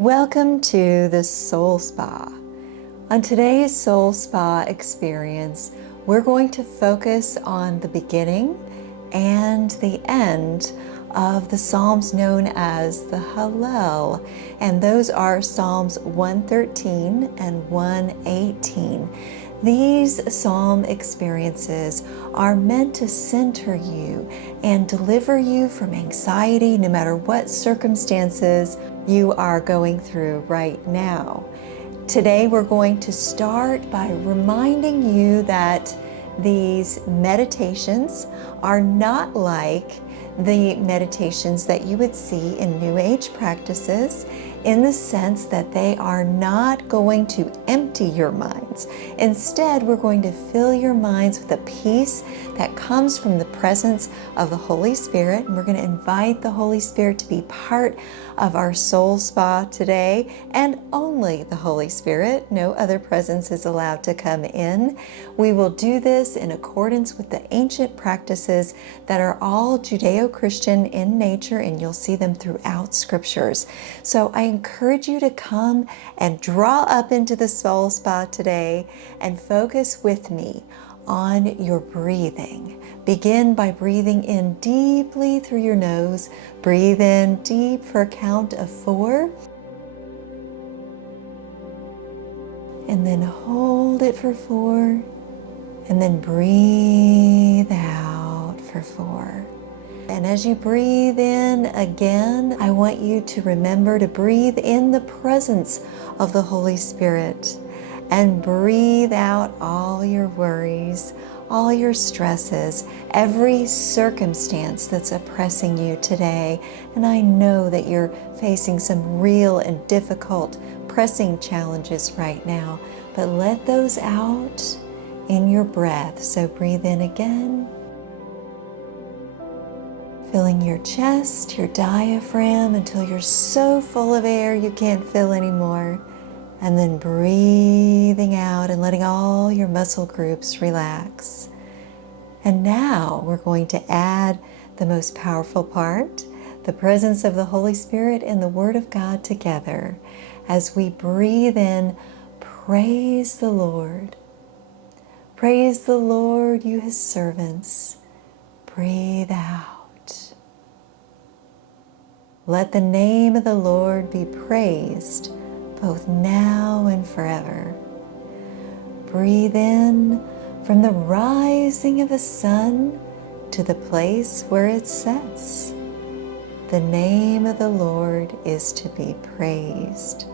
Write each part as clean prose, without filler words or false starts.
Welcome to the Soul Spa. On today's Soul Spa experience, we're going to focus on the beginning and the end of the Psalms known as the Hallel, and those are Psalms 113 and 118. These psalm experiences are meant to center you and deliver you from anxiety no matter what circumstances you are going through right now. Today we're going to start by reminding you that these meditations are not like the meditations that you would see in New Age practices, in the sense that they are not going to empty your minds. Instead, we're going to fill your minds with a peace that comes from the presence of the Holy Spirit. And we're going to invite the Holy Spirit to be part of our soul spa today, and only the Holy Spirit. No other presence is allowed to come in. We will do this in accordance with the ancient practices that are all Judeo-Christian in nature, and you'll see them throughout scriptures. So I encourage you to come and draw up into the soul spa today and focus with me on your breathing. Begin by breathing in deeply through your nose. Breathe in deep for a count of 4. And then hold it for 4. And then breathe out for 4. And as you breathe in again, I want you to remember to breathe in the presence of the Holy Spirit and breathe out all your worries, all your stresses, every circumstance that's oppressing you today. And I know that you're facing some real and difficult, pressing challenges right now, but let those out in your breath. So breathe in again, filling your chest, your diaphragm until you're so full of air you can't feel anymore. And then breathing out and letting all your muscle groups relax. And now we're going to add the most powerful part, the presence of the Holy Spirit and the Word of God together. As we breathe in, praise the Lord. Praise the Lord, you His servants. Breathe out. Let the name of the Lord be praised, both now and forever. Breathe in from the rising of the sun to the place where it sets. The name of the Lord is to be praised.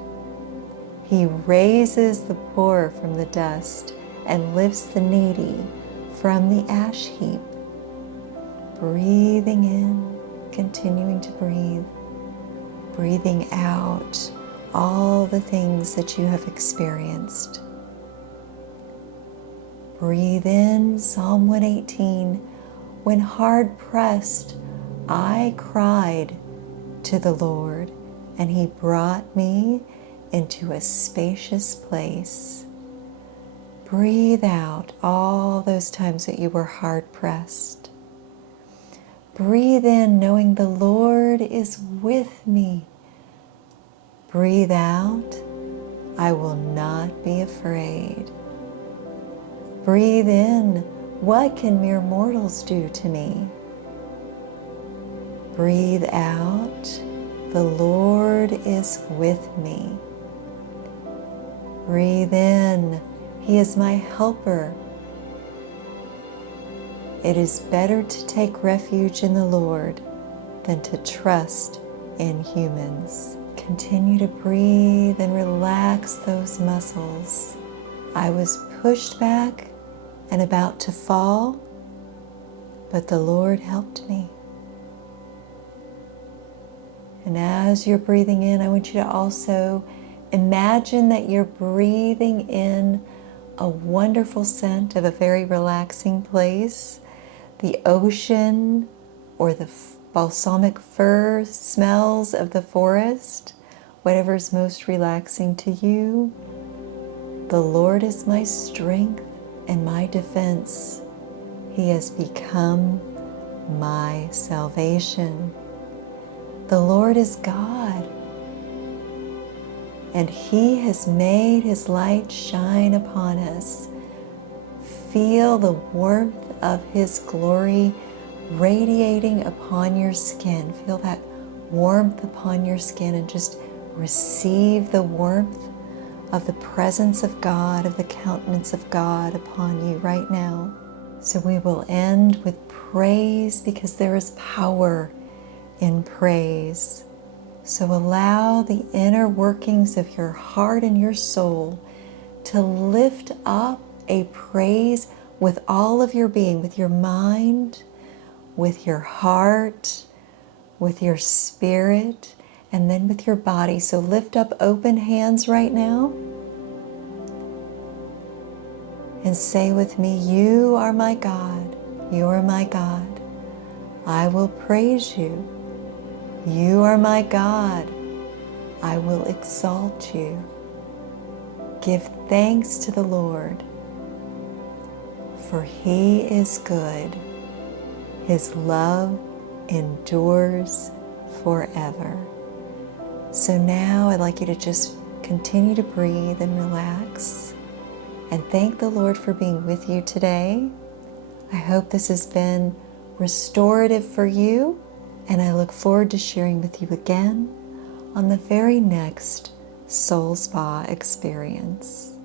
He raises the poor from the dust and lifts the needy from the ash heap. Breathing in, continuing to breathe. Breathing out all the things that you have experienced. Breathe in Psalm 118. When hard pressed, I cried to the Lord, and He brought me into a spacious place. Breathe out all those times that you were hard pressed. Breathe in knowing the Lord is with me. Breathe out, I will not be afraid. Breathe in, what can mere mortals do to me? Breathe out, the Lord is with me. Breathe in, He is my helper. It is better to take refuge in the Lord than to trust in humans. Continue to breathe and relax those muscles. I was pushed back and about to fall, but the Lord helped me. And as you're breathing in, I want you to also imagine that you're breathing in a wonderful scent of a very relaxing place, the ocean or the balsamic fir smells of the forest, whatever's most relaxing to you. The Lord is my strength and my defense. He has become my salvation. The Lord is God. and He has made His light shine upon us. Feel the warmth of His glory radiating upon your skin. Feel that warmth upon your skin and just receive the warmth of the presence of God, of the countenance of God upon you right now. So we will end with praise because there is power in praise. So allow the inner workings of your heart and your soul to lift up a praise with all of your being, with your mind, with your heart, with your spirit, and then with your body. So lift up open hands right now and say with me, you are my God, you are my God. I will praise you. You are my God. I will exalt you. Give thanks to the Lord, for He is good. His love endures forever. So now I'd like you to just continue to breathe and relax and thank the Lord for being with you today. I hope this has been restorative for you, and I look forward to sharing with you again on the very next Soul Spa experience.